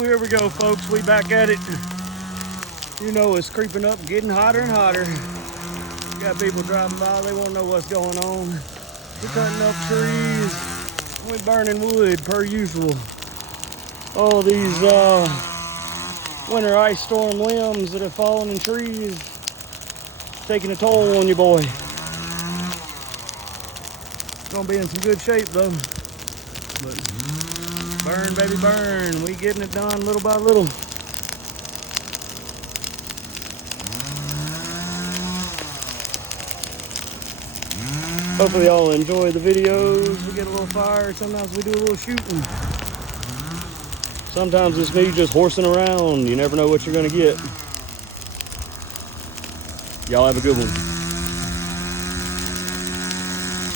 Here we go, folks. We back at it. You know it's creeping up, getting hotter and hotter. Got people driving by, they won't know what's going on. We're cutting up trees. We're burning wood per usual. All these winter ice storm limbs that have fallen in trees, taking a toll on you, boy. Gonna be in some good shape though. But burn, baby, burn. We getting it done little by little. Hopefully y'all enjoy the videos. We get a little fire. Sometimes we do a little shooting. Sometimes it's me just horsing around. You never know what you're gonna get. Y'all have a good one.